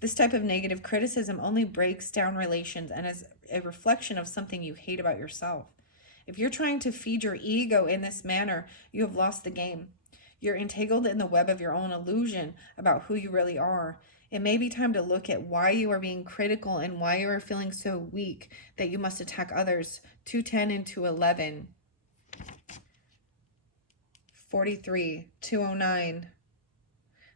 This type of negative criticism only breaks down relations and is a reflection of something you hate about yourself. If you're trying to feed your ego in this manner, you have lost the game. You're entangled in the web of your own illusion about who you really are. It may be time to look at why you are being critical and why you are feeling so weak that you must attack others. 210 and 211. 43, 209.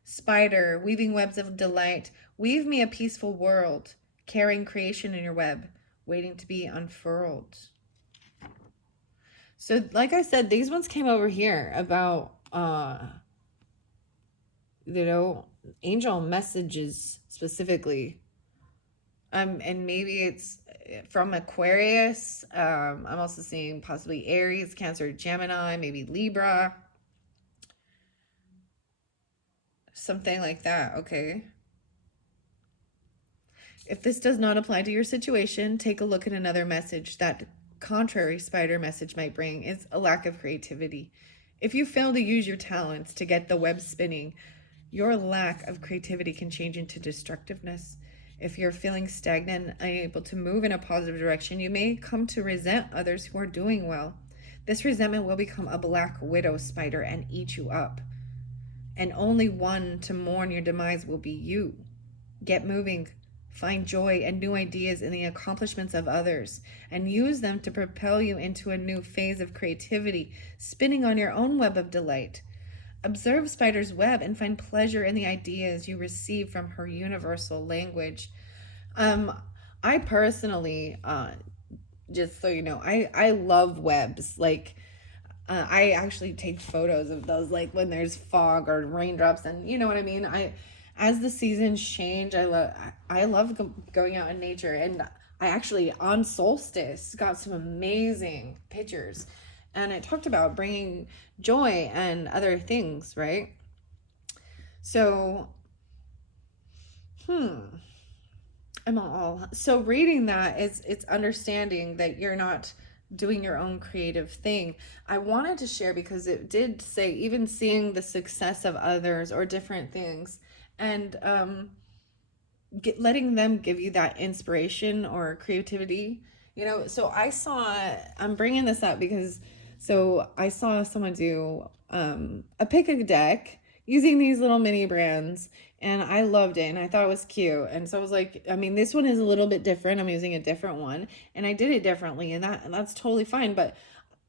Spider, weaving webs of delight, weave me a peaceful world, carrying creation in your web, waiting to be unfurled. So, like I said, these ones came over here about, angel messages specifically. And maybe it's from Aquarius. I'm also seeing possibly Aries, Cancer, Gemini, maybe Libra. Something like that, okay? If this does not apply to your situation, take a look at another message that contrary spider message might bring is a lack of creativity. If you fail to use your talents to get the web spinning, your lack of creativity can change into destructiveness. If you're feeling stagnant and unable to move in a positive direction, you may come to resent others who are doing well. This resentment will become a black widow spider and eat you up. And only one to mourn your demise will be you. Get moving. Find joy and new ideas in the accomplishments of others and use them to propel you into a new phase of creativity, spinning on your own web of delight. Observe Spider's web and find pleasure in the ideas you receive from her universal language. I personally, just so you know, I love webs. Like, I actually take photos of those, like when there's fog or raindrops, and you know what I mean. As the seasons change, I love going out in nature, and I actually on solstice got some amazing pictures, and it talked about bringing joy and other things, right? So, so reading that is it's understanding that you're not doing your own creative thing. I wanted to share because it did say even seeing the success of others or different things and letting them give you that inspiration or creativity, so I'm bringing this up because I saw someone do a pick a deck using these little mini brands, and I loved it and I thought it was cute. And so I was like, I mean, this one is a little bit different. I'm using a different one and I did it differently, and that's totally fine. But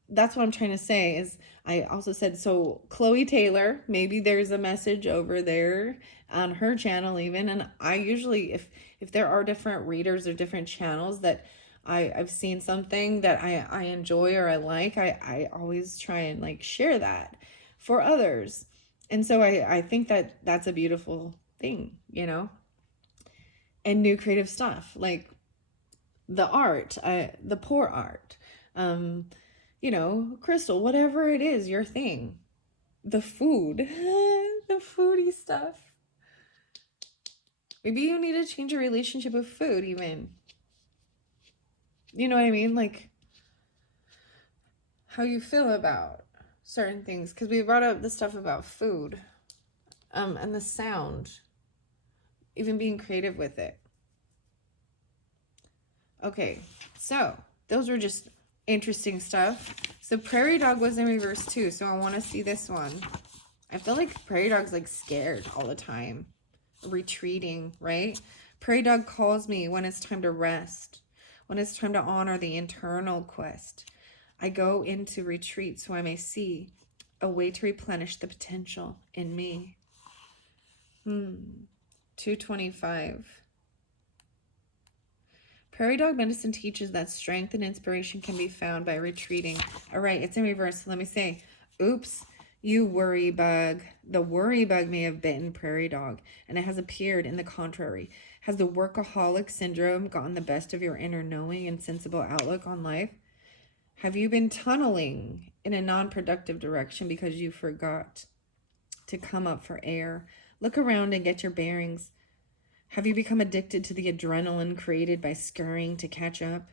that's what I'm trying to say is I also said, so Chloe Taylor, maybe there's a message over there on her channel even. And I usually, if there are different readers or different channels that I've seen something that I enjoy or I like, I always try and like share that for others. And so I think that that's a beautiful thing, and new creative stuff like the art, the poor art, crystal, whatever it is, your thing, the food, the foodie stuff. Maybe you need to change your relationship with food even. You know what I mean? Like how you feel about certain things, because we brought up the stuff about food, and the sound, even being creative with it. Okay, so those were just interesting stuff. So prairie dog was in reverse too, so I want to see this one. I feel like prairie dog's like scared all the time, retreating, right? Prairie dog calls me when it's time to rest, when it's time to honor the internal quest. I go into retreat so I may see a way to replenish the potential in me. 225. Prairie dog medicine teaches that strength and inspiration can be found by retreating. All right, it's in reverse. Let me say, oops, you worry bug. The worry bug may have bitten prairie dog, and it has appeared in the contrary. Has the workaholic syndrome gotten the best of your inner knowing and sensible outlook on life? Have you been tunneling in a non-productive direction because you forgot to come up for air? Look around and get your bearings. Have you become addicted to the adrenaline created by scurrying to catch up?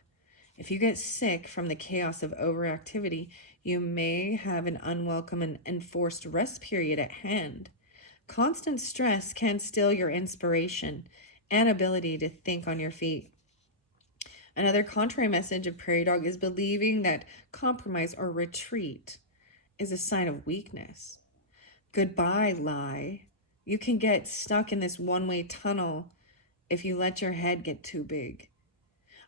If you get sick from the chaos of overactivity, you may have an unwelcome and enforced rest period at hand. Constant stress can steal your inspiration and ability to think on your feet. Another contrary message of prairie dog is believing that compromise or retreat is a sign of weakness. Goodbye, lie. You can get stuck in this one-way tunnel if you let your head get too big.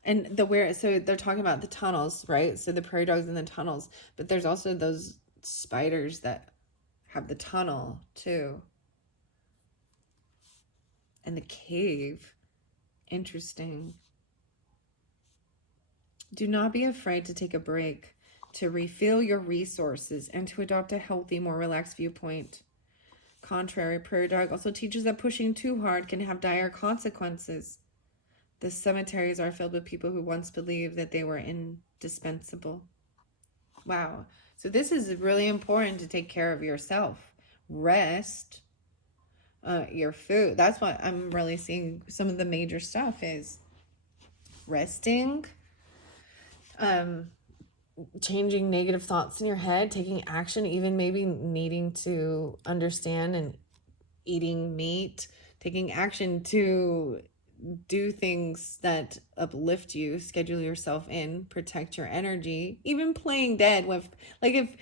And so they're talking about the tunnels, right? So the prairie dogs in the tunnels, but there's also those spiders that have the tunnel too. And the cave. Interesting. Do not be afraid to take a break, to refill your resources, and to adopt a healthy, more relaxed viewpoint. Contrary, prairie dog also teaches that pushing too hard can have dire consequences. The cemeteries are filled with people who once believed that they were indispensable. Wow. So this is really important to take care of yourself. Rest, your food. That's what I'm really seeing. Some of the major stuff is resting, changing negative thoughts in your head, taking action, even maybe needing to understand and eating meat, taking action to do things that uplift you, schedule yourself in, protect your energy, even playing dead with, like, if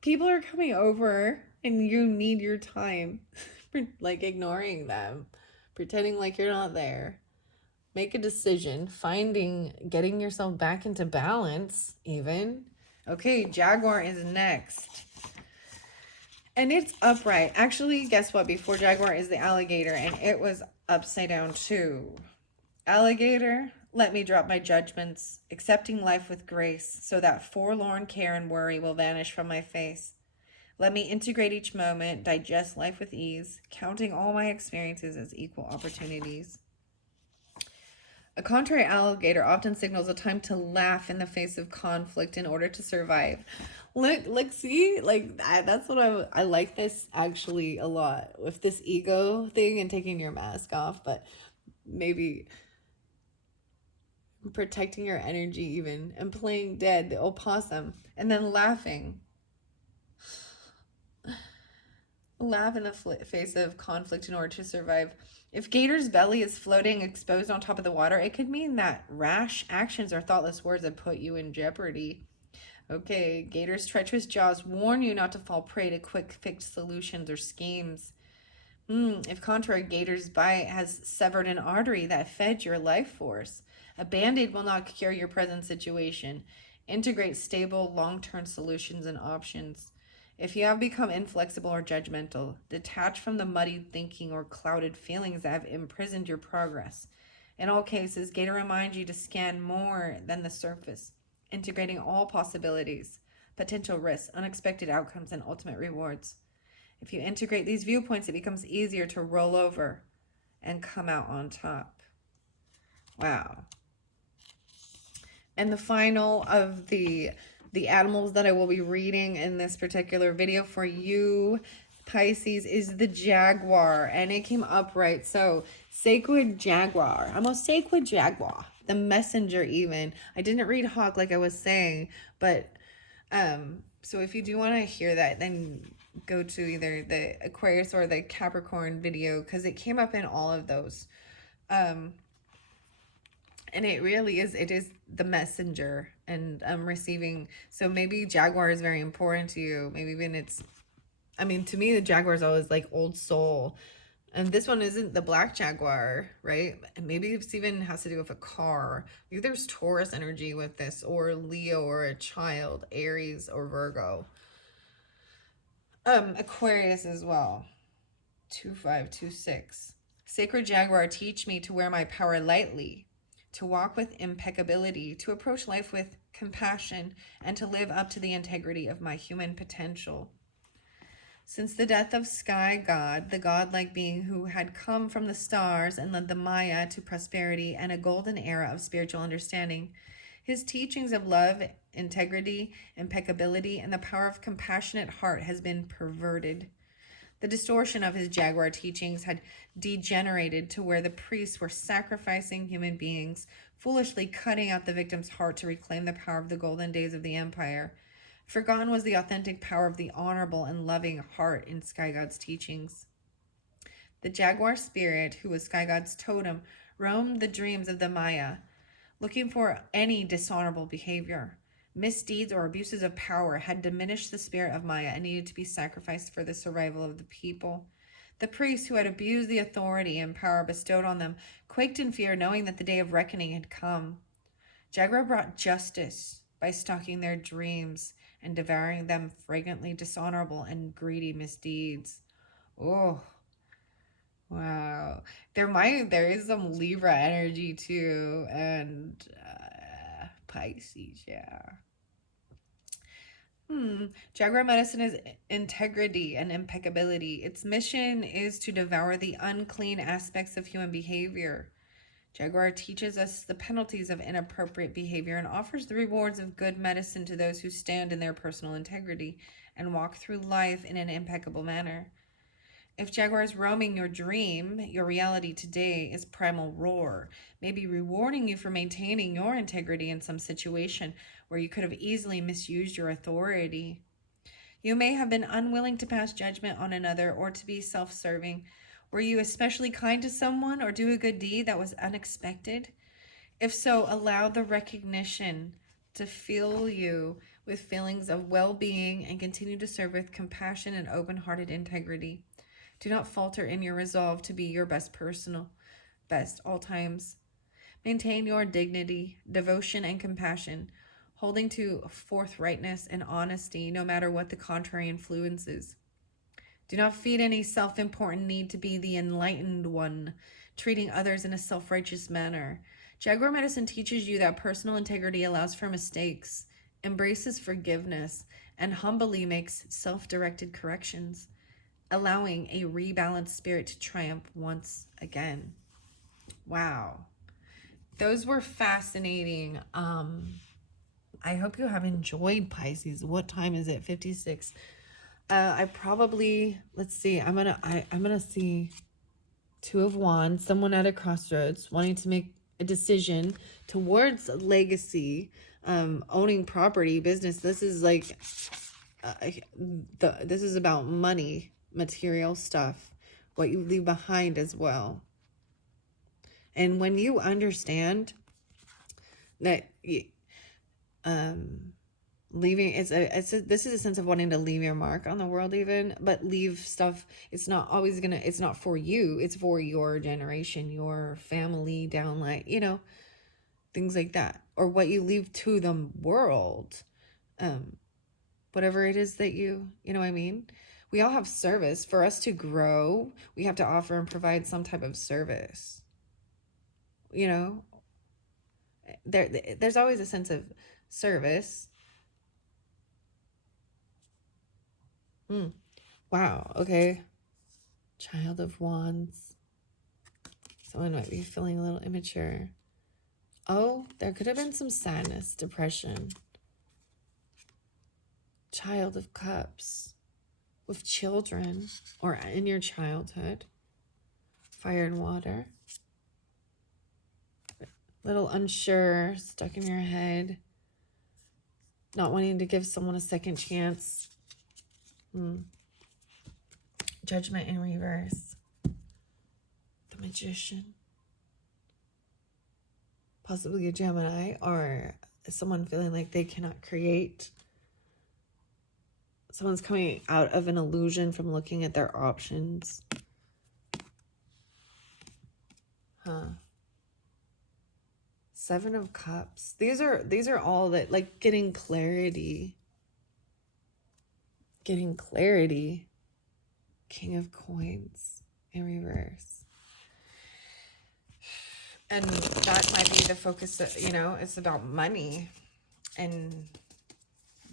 people are coming over and you need your time, like ignoring them, pretending like you're not there. Make a decision, getting yourself back into balance even. Okay, Jaguar is next. And it's upright. Actually, guess what? Before Jaguar is the alligator, and it was upside down too. Alligator, let me drop my judgments, accepting life with grace, so that forlorn care and worry will vanish from my face. Let me integrate each moment, digest life with ease, counting all my experiences as equal opportunities. A contrary alligator often signals a time to laugh in the face of conflict in order to survive. Look, see, like that's what I like this actually a lot with this ego thing and taking your mask off, but maybe protecting your energy even and playing dead, the opossum, and then laughing. Laugh in the face of conflict in order to survive. If Gator's belly is floating exposed on top of the water, it could mean that rash actions or thoughtless words have put you in jeopardy. Okay, Gator's treacherous jaws warn you not to fall prey to quick fix solutions or schemes. If contrary, Gator's bite has severed an artery that fed your life force. A band-aid will not cure your present situation. Integrate stable, long-term solutions and options. If you have become inflexible or judgmental, detach from the muddied thinking or clouded feelings that have imprisoned your progress. In all cases, Gator reminds you to scan more than the surface, integrating all possibilities, potential risks, unexpected outcomes, and ultimate rewards. If you integrate these viewpoints, it becomes easier to roll over and come out on top. Wow. And the final of the animals that I will be reading in this particular video for you, Pisces, is the jaguar, and it came upright. So sacred jaguar, almost sacred jaguar, the messenger even. I didn't read hawk like I was saying, but so if you do want to hear that, then go to either the Aquarius or the Capricorn video, because it came up in all of those. And it really is, it is the messenger and receiving. So maybe jaguar is very important to you. Maybe even to me, the jaguar is always like old soul. And this one isn't the black jaguar, right? And maybe it even has to do with a car. Maybe there's Taurus energy with this, or Leo, or a child, Aries or Virgo. Aquarius as well. 2526. Sacred jaguar, teach me to wear my power lightly, to walk with impeccability, to approach life with compassion, and to live up to the integrity of my human potential. Since the death of Sky God, the godlike being who had come from the stars and led the Maya to prosperity and a golden era of spiritual understanding, his teachings of love, integrity, impeccability, and the power of compassionate heart has been perverted. The distortion of his jaguar teachings had degenerated to where the priests were sacrificing human beings, foolishly cutting out the victim's heart to reclaim the power of the golden days of the empire. Forgone was the authentic power of the honorable and loving heart in Sky God's teachings. The jaguar spirit, who was Sky God's totem, roamed the dreams of the Maya, looking for any dishonorable behavior. Misdeeds or abuses of power had diminished the spirit of Maya and needed to be sacrificed for the survival of the people. The priests who had abused the authority and power bestowed on them quaked in fear, knowing that the day of reckoning had come. Jaguar brought justice by stalking their dreams and devouring them fragrantly dishonorable and greedy misdeeds. Oh, wow. There is some Libra energy too, and Pisces, yeah. Jaguar medicine is integrity and impeccability. Its mission is to devour the unclean aspects of human behavior. Jaguar teaches us the penalties of inappropriate behavior and offers the rewards of good medicine to those who stand in their personal integrity and walk through life in an impeccable manner. If Jaguar is roaming your dream, your reality today is primal roar, maybe rewarding you for maintaining your integrity in some situation where you could have easily misused your authority. You may have been unwilling to pass judgment on another or to be self-serving. Were you especially kind to someone or do a good deed that was unexpected? If so, allow the recognition to fill you with feelings of well-being and continue to serve with compassion and open-hearted integrity. Do not falter in your resolve to be your best all times. Maintain your dignity, devotion, and compassion, holding to forthrightness and honesty no matter what the contrary influences. Do not feed any self-important need to be the enlightened one, treating others in a self-righteous manner. Jaguar medicine teaches you that personal integrity allows for mistakes, embraces forgiveness, and humbly makes self-directed corrections, allowing a rebalanced spirit to triumph once again. Wow. Those were fascinating. I hope you have enjoyed Pisces. What time is it? 56. I probably, let's see, I'm gonna see Two of Wands, someone at a crossroads wanting to make a decision towards legacy, owning property, business. This is like this is about money, material stuff, what you leave behind as well. And when you understand that leaving, this is a sense of wanting to leave your mark on the world, even, but leave stuff. It's not always gonna, it's not for you, it's for your generation, your family, downline, things like that, or what you leave to the world, whatever it is that you know what I mean. We all have service. For us to grow, we have to offer and provide some type of service. There's always a sense of service. Wow. Okay. Child of Wands. Someone might be feeling a little immature. Oh, there could have been some sadness, depression. Child of Cups. With children or in your childhood. Fire and water. Little unsure, stuck in your head. Not wanting to give someone a second chance. Judgment in reverse. The Magician. Possibly a Gemini, or someone feeling like they cannot create. Someone's coming out of an illusion from looking at their options. Seven of Cups. These are all that, like, getting clarity. Getting clarity. King of Coins in reverse. And that might be the focus, it's about money and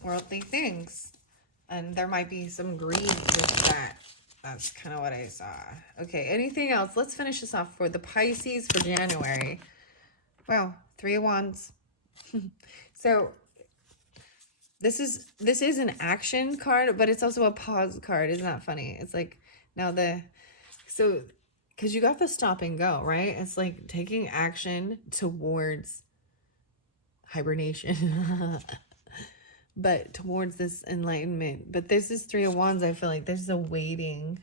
worldly things. And there might be some greed with that. That's kind of what I saw. Okay, anything else? Let's finish this off for the Pisces for January. Wow, Three of Wands. So this is an action card, but it's also a pause card. Isn't that funny? It's like now because you got the stop and go, right? It's like taking action towards hibernation. but towards this enlightenment. But this is Three of Wands. I feel like there's a waiting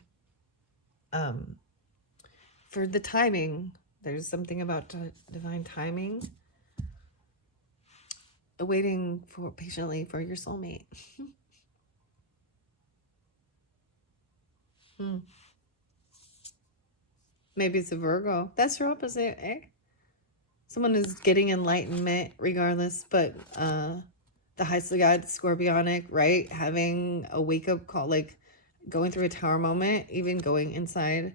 for the timing. There's something about divine timing. Waiting for patiently for your soulmate. Maybe it's a Virgo. That's your opposite, eh? Someone is getting enlightenment regardless, but the high God, Scorpionic, right? Having a wake-up call, like going through a tower moment, even going inside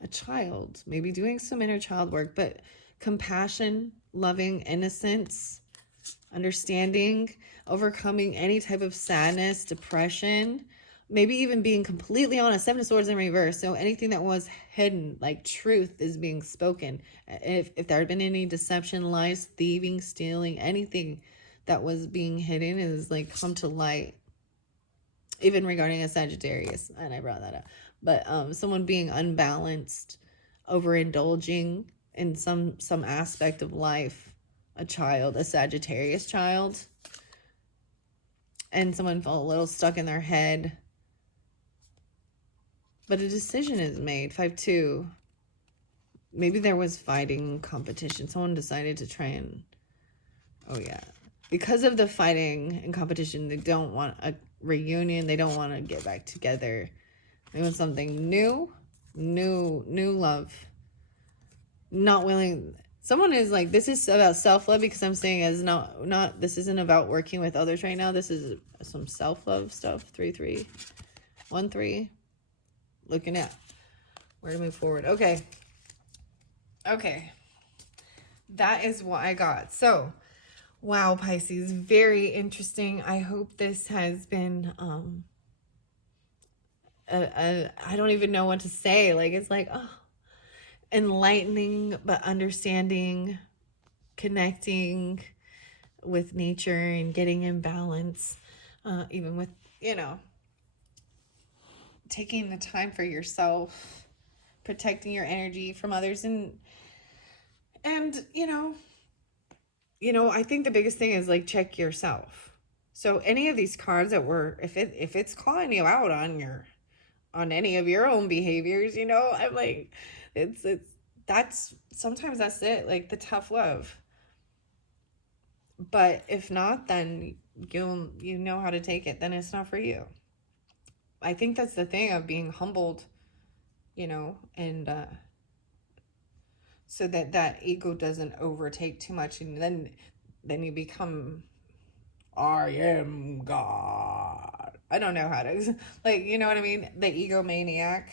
a child, maybe doing some inner child work, but compassion, loving, innocence, understanding, overcoming any type of sadness, depression, maybe even being completely honest. Seven of Swords in reverse. So anything that was hidden, like truth, is being spoken. If there had been any deception, lies, thieving, stealing, anything that was being hidden is like come to light. Even regarding a Sagittarius, and I brought that up. But someone being unbalanced, overindulging in some aspect of life, a child, a Sagittarius child, and someone felt a little stuck in their head. But a decision is made. 5-2. Maybe there was fighting, competition. Someone decided to try and... Oh, yeah. Because of the fighting and competition, they don't want a reunion. They don't want to get back together. They want something new love. Not willing... Someone is like, this is about self-love, because I'm saying as not this isn't about working with others right now. This is some self-love stuff. 3-3. 1-3. Looking at where to move forward. Okay. That is what I got. So, wow, Pisces, very interesting. I hope this has been I don't even know what to say. Like, it's like, oh, enlightening, but understanding, connecting with nature and getting in balance, even with, taking the time for yourself, protecting your energy from others, and I think the biggest thing is like check yourself. So any of these cards that were, if it's calling you out on any of your own behaviors, I'm like, that's sometimes that's it, like the tough love. But if not, then you know how to take it. Then it's not for you. I think that's the thing of being humbled, and so that ego doesn't overtake too much, and then you become, I am God. I don't know how to, like, you know what I mean? The egomaniac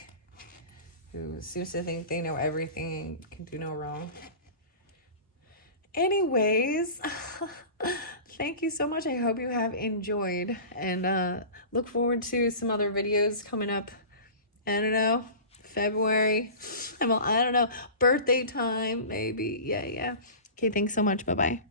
who seems to think they know everything and can do no wrong. Anyways, thank you so much. I hope you have enjoyed, and look forward to some other videos coming up. I don't know, February. I don't know, birthday time, maybe. Yeah. Okay, thanks so much. Bye-bye.